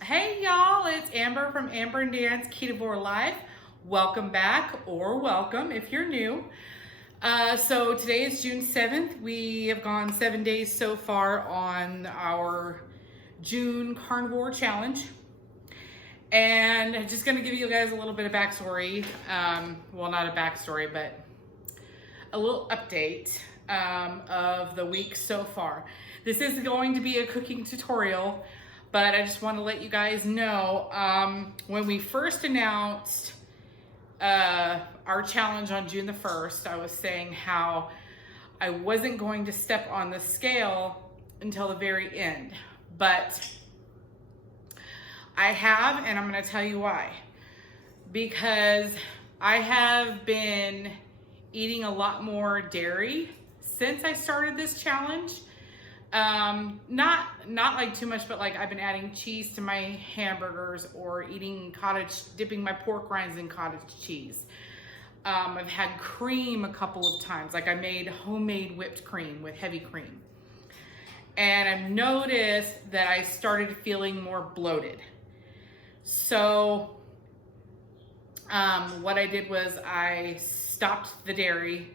Hey y'all, it's Amber from Amber and Dan's Carnivore Life. Welcome back, or welcome if you're new. So today is June 7th. We have gone 7 days so far on our June Carnivore Challenge. And I'm just gonna give you guys a little bit of backstory. Well, not a backstory, but a little update of the week so far. This is going to be a cooking tutorial, but I just want to let you guys know, when we first announced our challenge on June the 1st, I was saying how I wasn't going to step on the scale until the very end, but I have, and I'm going to tell you why. Because I have been eating a lot more dairy since I started this challenge. Not like too much, but like I've been adding cheese to my hamburgers or dipping my pork rinds in cottage cheese. I've had cream a couple of times. Like I made homemade whipped cream with heavy cream. And I've noticed that I started feeling more bloated. So, what I did was I stopped the dairy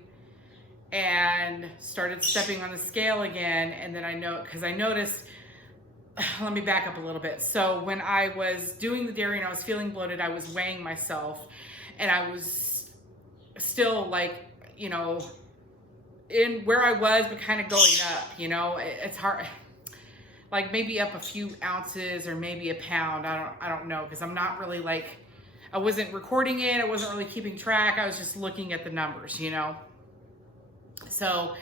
and started stepping on the scale again. And then I noticed, let me back up a little bit. So when I was doing the dairy and I was feeling bloated, I was weighing myself and I was still like, in where I was, but kind of going up, it's hard, like maybe up a few ounces or maybe a pound. I don't know. Cause I'm not really I wasn't recording it. I wasn't really keeping track. I was just looking at the numbers, So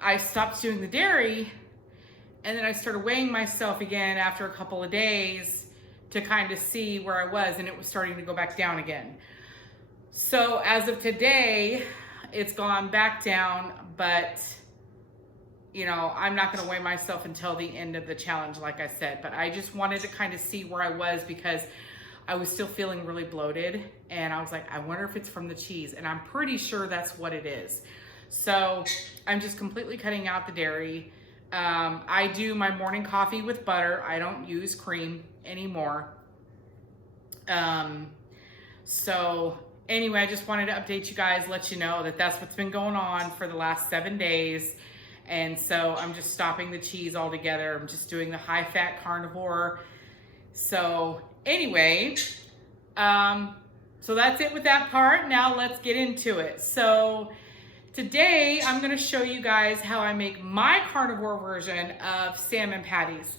I stopped doing the dairy and then I started weighing myself again after a couple of days to kind of see where I was, and it was starting to go back down again. So as of today, it's gone back down, but I'm not going to weigh myself until the end of the challenge, like I said, but I just wanted to kind of see where I was because I was still feeling really bloated, and I was like, I wonder if it's from the cheese, and I'm pretty sure that's what it is. So I'm just completely cutting out the dairy. I do my morning coffee with butter. I don't use cream anymore. So anyway, I just wanted to update you guys, let you know that that's what's been going on for the last 7 days. And so I'm just stopping the cheese altogether. I'm just doing the high fat carnivore. So anyway, so that's it with that part. Now let's get into it. So today I'm going to show you guys how I make my carnivore version of salmon patties.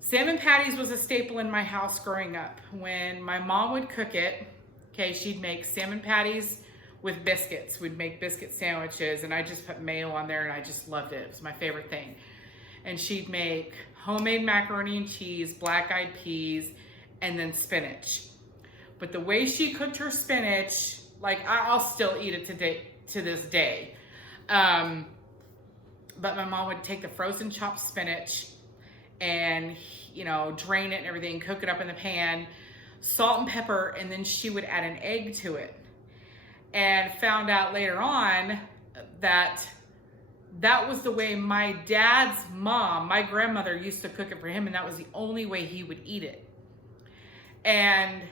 Salmon patties was a staple in my house growing up. When my mom would cook it, she'd make salmon patties with biscuits. We'd make biscuit sandwiches, and I just put mayo on there, and I just loved it. It was my favorite thing. And she'd make homemade macaroni and cheese, black-eyed peas, and then spinach. But the way she cooked her spinach, I'll still eat it to this day. But my mom would take the frozen chopped spinach and, drain it and everything, cook it up in the pan, salt and pepper, and then she would add an egg to it. And found out later on that was the way my dad's mom, my grandmother, used to cook it for him, and that was the only way he would eat it. And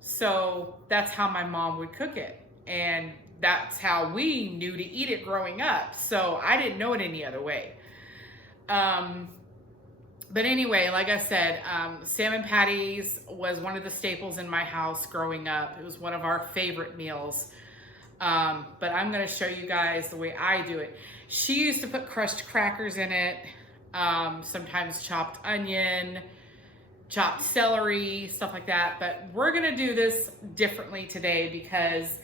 so that's how my mom would cook it. And that's how we knew to eat it growing up. So I didn't know it any other way. But anyway, like I said, salmon patties was one of the staples in my house growing up. It was one of our favorite meals. But I'm going to show you guys the way I do it. She used to put crushed crackers in it, sometimes chopped onion, chopped celery, stuff like that. But we're going to do this differently today because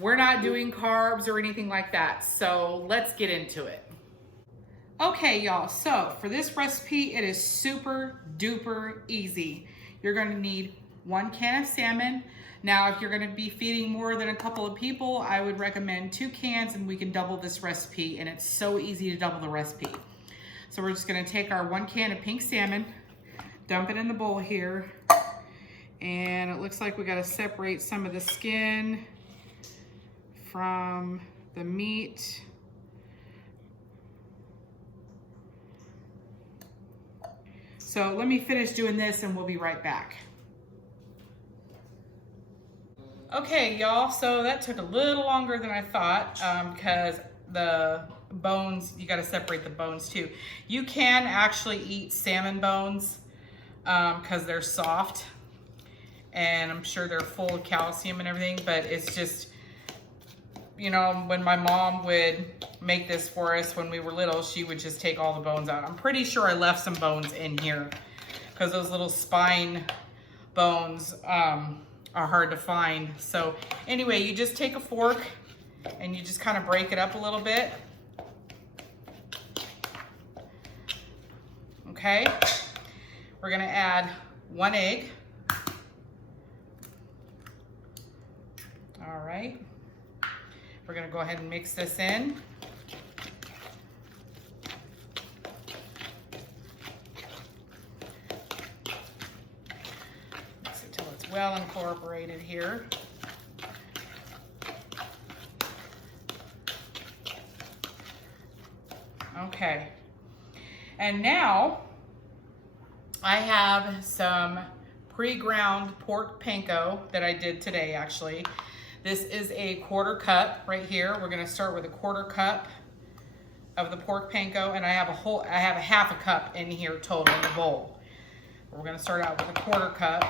we're not doing carbs or anything like that. So let's get into it. Okay, y'all, so for this recipe, it is super duper easy. You're gonna need 1 can of salmon. Now, if you're gonna be feeding more than a couple of people, I would recommend 2 cans, and we can double this recipe, and it's so easy to double the recipe. So we're just gonna take our 1 can of pink salmon, dump it in the bowl here, and it looks like we gotta separate some of the skin from the meat. So let me finish doing this and we'll be right back. Okay, y'all, so that took a little longer than I thought because the bones, you gotta separate the bones too. You can actually eat salmon bones because they're soft and I'm sure they're full of calcium and everything, but it's just, you know, when my mom would make this for us when we were little, she would just take all the bones out. I'm pretty sure I left some bones in here because those little spine bones are hard to find. So anyway, you just take a fork and you just kind of break it up a little bit. Okay, we're gonna add 1 egg. All right, we're gonna go ahead and mix this in. Mix it till it's well incorporated here. Okay, and now I have some pre-ground pork panko that I did today actually. This is a 1/4 cup right here. We're gonna start with a 1/4 cup of the pork panko, and I have a 1/2 cup in here total in the bowl. We're gonna start out with a 1/4 cup.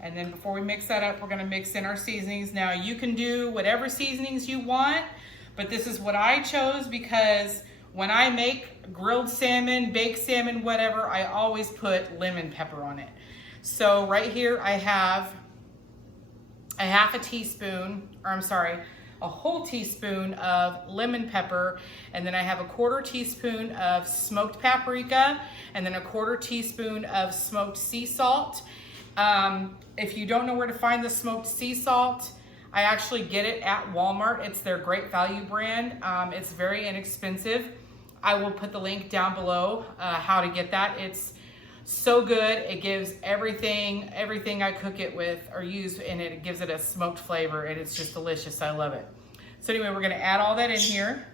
And then before we mix that up, we're gonna mix in our seasonings. Now you can do whatever seasonings you want, but this is what I chose because when I make grilled salmon, baked salmon, whatever, I always put lemon pepper on it. So right here I have a whole teaspoon of lemon pepper, and then I have a 1/4 teaspoon of smoked paprika, and then a 1/4 teaspoon of smoked sea salt. If you don't know where to find the smoked sea salt, I actually get it at Walmart. It's their Great Value brand. It's very inexpensive. I will put the link down below how to get that. It's so good. It gives everything I cook it with or use in it, it gives it a smoked flavor, and it's just delicious. I love it. So anyway, we're gonna add all that in here.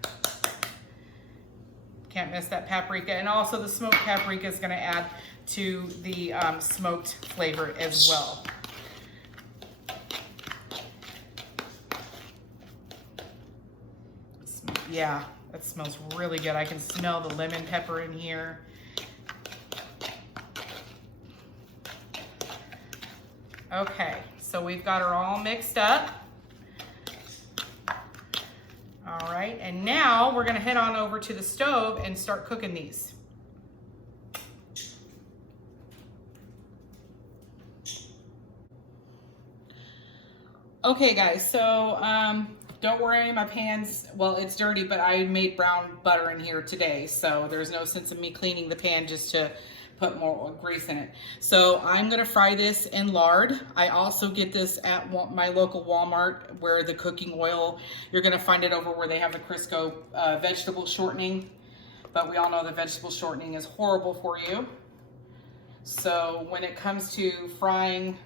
Can't miss that paprika. And also the smoked paprika is gonna add to the smoked flavor as well. Yeah, that smells really good. I can smell the lemon pepper in here. Okay, so we've got her all mixed up. All right, and now we're gonna head on over to the stove and start cooking these. Okay guys, so don't worry, my pan's, well, it's dirty, but I made brown butter in here today, so there's no sense of me cleaning the pan just to put more grease in it. So I'm gonna fry this in lard. I also get this at my local Walmart where the cooking oil, you're gonna find it over where they have the Crisco vegetable shortening, but we all know the vegetable shortening is horrible for you. So when it comes to frying,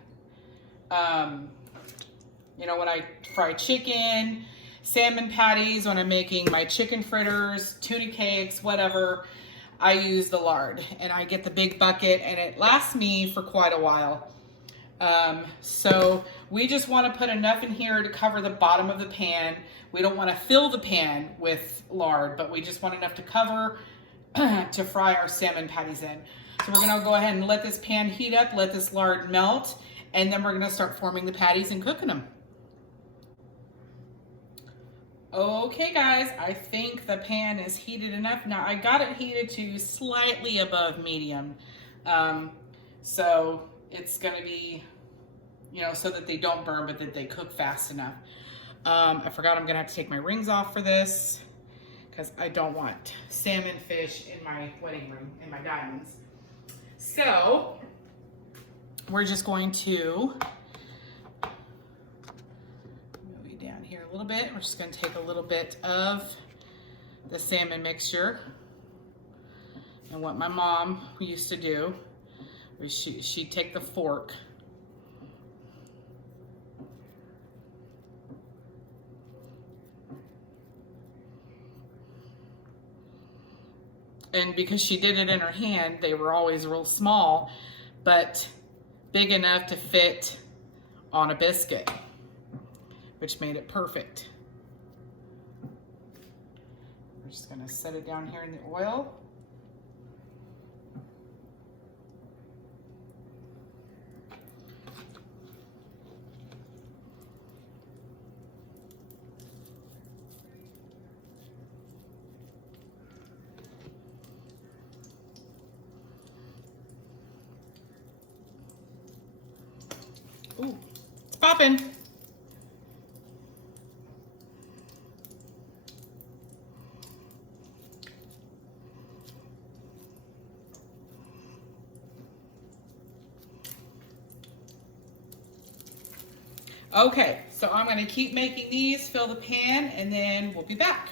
you know, when I fry chicken, salmon patties, when I'm making my chicken fritters, tuna cakes, whatever, I use the lard, and I get the big bucket, and it lasts me for quite a while. So we just want to put enough in here to cover the bottom of the pan. We don't want to fill the pan with lard, but we just want enough to cover to fry our salmon patties in. So we're going to go ahead and let this pan heat up, let this lard melt, and then we're going to start forming the patties and cooking them. Okay guys, I think the pan is heated enough. Now I got it heated to slightly above medium. So it's gonna be, you know, so that they don't burn, but that they cook fast enough. I forgot I'm gonna have to take my rings off for this because I don't want salmon fish in my wedding ring, in my diamonds. So we're just going to a little bit. We're just going to take a little bit of the salmon mixture, and what my mom used to do was she'd take the fork And because she did it in her hand, they were always real small, but big enough to fit on a biscuit, which made it perfect. We're just gonna set it down here in the oil. Ooh, it's popping. Okay, so I'm gonna keep making these, fill the pan, and then we'll be back.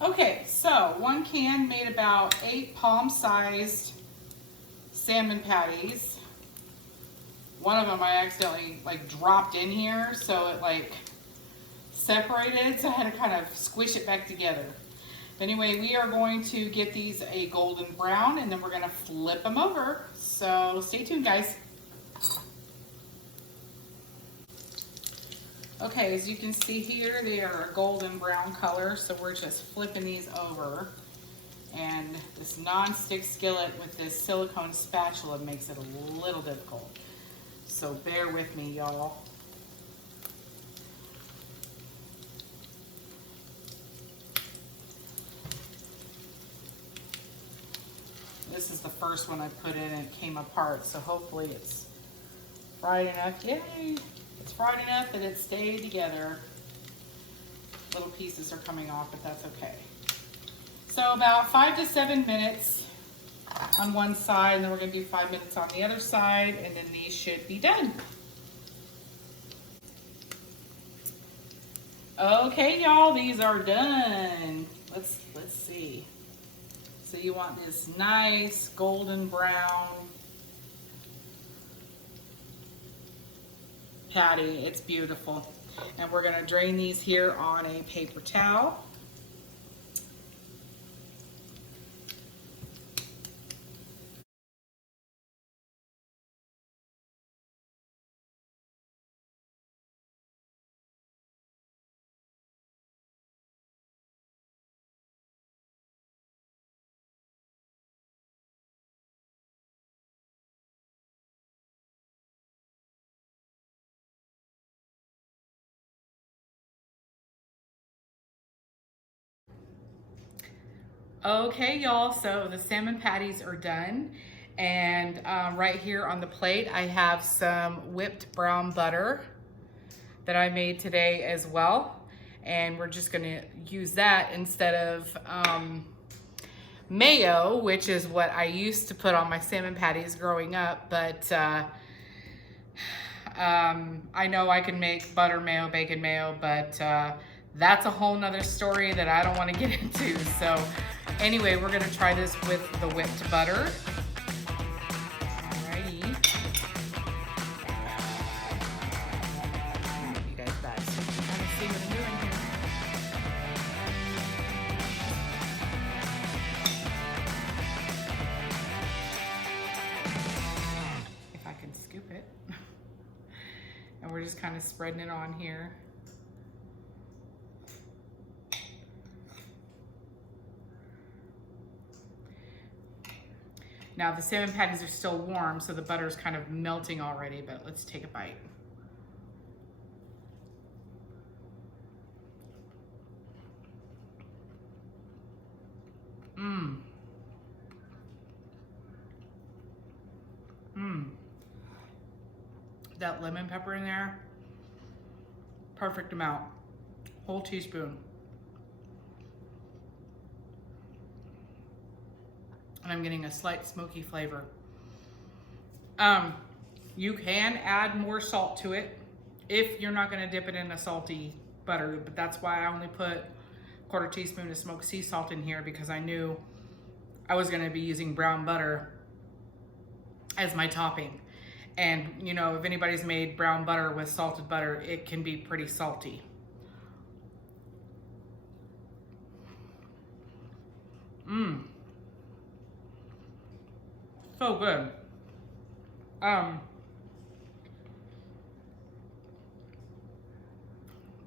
Okay, so one can made about 8 palm-sized salmon patties. One of them I accidentally dropped in here, so it separated, so I had to kind of squish it back together. Anyway, we are going to get these a golden brown, and then we're gonna flip them over. So stay tuned, guys. Okay, as you can see here, they are a golden brown color, so we're just flipping these over. And this non-stick skillet with this silicone spatula makes it a little difficult. So bear with me, y'all. This is the first one I put in and it came apart, so hopefully it's fried enough. Yay! It's fried enough that it stayed together. Little pieces are coming off, but that's okay. So about 5 to 7 minutes on one side, and then we're gonna do 5 minutes on the other side, and then these should be done. Okay, y'all, these are done. Let's see. So you want this nice golden brown patty. It's beautiful. And we're gonna drain these here on a paper towel. Okay, y'all, so the salmon patties are done. And right here on the plate, I have some whipped brown butter that I made today as well. And we're just gonna use that instead of mayo, which is what I used to put on my salmon patties growing up. But I know I can make butter mayo, bacon mayo, but that's a whole nother story that I don't want to get into. So anyway, we're gonna try this with the whipped butter. Alrighty. You guys back so you can kind of see what I'm doing here. If I can scoop it. And we're just kind of spreading it on here. Now the salmon patties are still warm, so the butter is kind of melting already, but let's take a bite. Mmm. Mmm. That lemon pepper in there, perfect amount, whole teaspoon. And I'm getting a slight smoky flavor. You can add more salt to it if you're not gonna dip it in a salty butter, but that's why I only put 1/4 teaspoon of smoked sea salt in here, because I knew I was gonna be using brown butter as my topping. And you know, if anybody's made brown butter with salted butter, it can be pretty salty. Mmm. So good.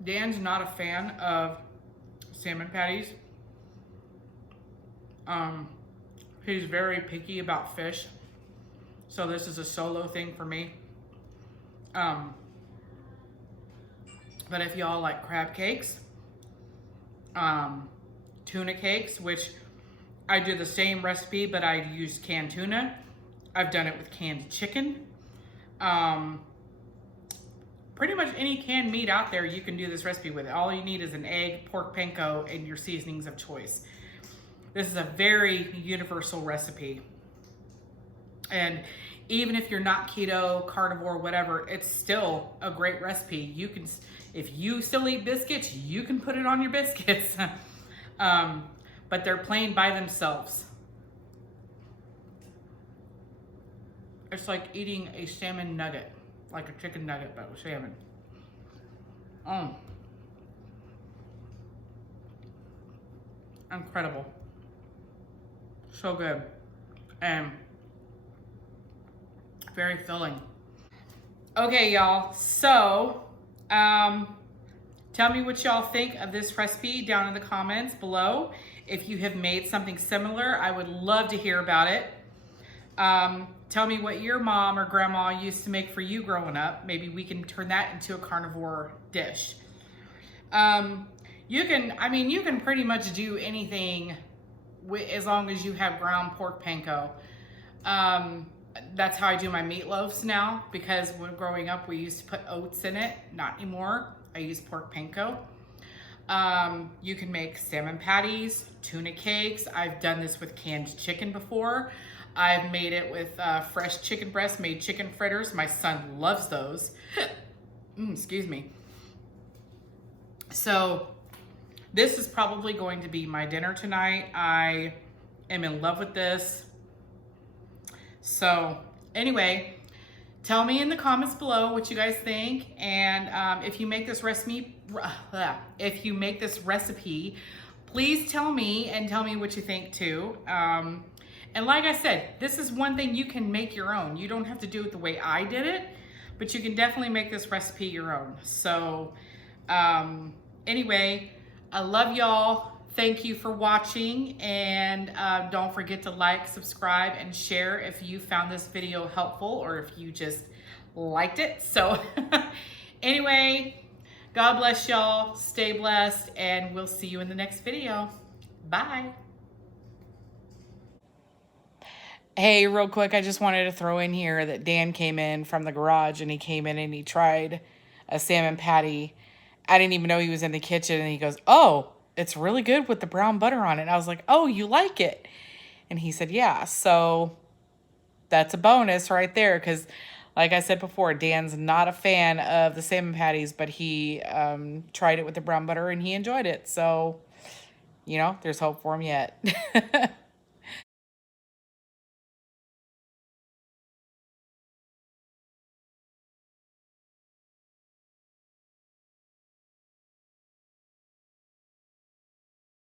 Dan's not a fan of salmon patties. He's very picky about fish. So this is a solo thing for me. But if y'all like crab cakes, tuna cakes, which I do the same recipe, but I use canned tuna. I've done it with canned chicken. Pretty much any canned meat out there, you can do this recipe with. All you need is an egg, pork panko, and your seasonings of choice. This is a very universal recipe. And even if you're not keto, carnivore, whatever, it's still a great recipe. You can, if you still eat biscuits, you can put it on your biscuits. But they're plain by themselves. It's like eating a salmon nugget, like a chicken nugget, but with salmon. Incredible. So good. And very filling. Okay, y'all. So, tell me what y'all think of this recipe down in the comments below. If you have made something similar, I would love to hear about it. Tell me what your mom or grandma used to make for you growing up. Maybe we can turn that into a carnivore dish. You can pretty much do anything as long as you have ground pork panko. That's how I do my meatloafs now, because when growing up, we used to put oats in it. Not anymore. I use pork panko. You can make salmon patties, tuna cakes. I've done this with canned chicken before. I've made it with fresh chicken breast, made chicken fritters. My son loves those. Excuse me. So this is probably going to be my dinner tonight. I am in love with this. So anyway, tell me in the comments below what you guys think. And if you make this recipe, please tell me and tell me what you think too. And like I said, this is one thing you can make your own. You don't have to do it the way I did it, but you can definitely make this recipe your own. So anyway, I love y'all. Thank you for watching, and don't forget to like, subscribe, and share if you found this video helpful or if you just liked it. So anyway, God bless y'all, stay blessed, and we'll see you in the next video. Bye. Hey, real quick, I just wanted to throw in here that Dan came in from the garage, and he came in and he tried a salmon patty. I didn't even know he was in the kitchen, and he goes, "Oh, it's really good with the brown butter on it." And I was like, "Oh, you like it?" And he said, "Yeah." So that's a bonus right there, because like I said before, Dan's not a fan of the salmon patties, but he tried it with the brown butter and he enjoyed it. So, you know, there's hope for him yet.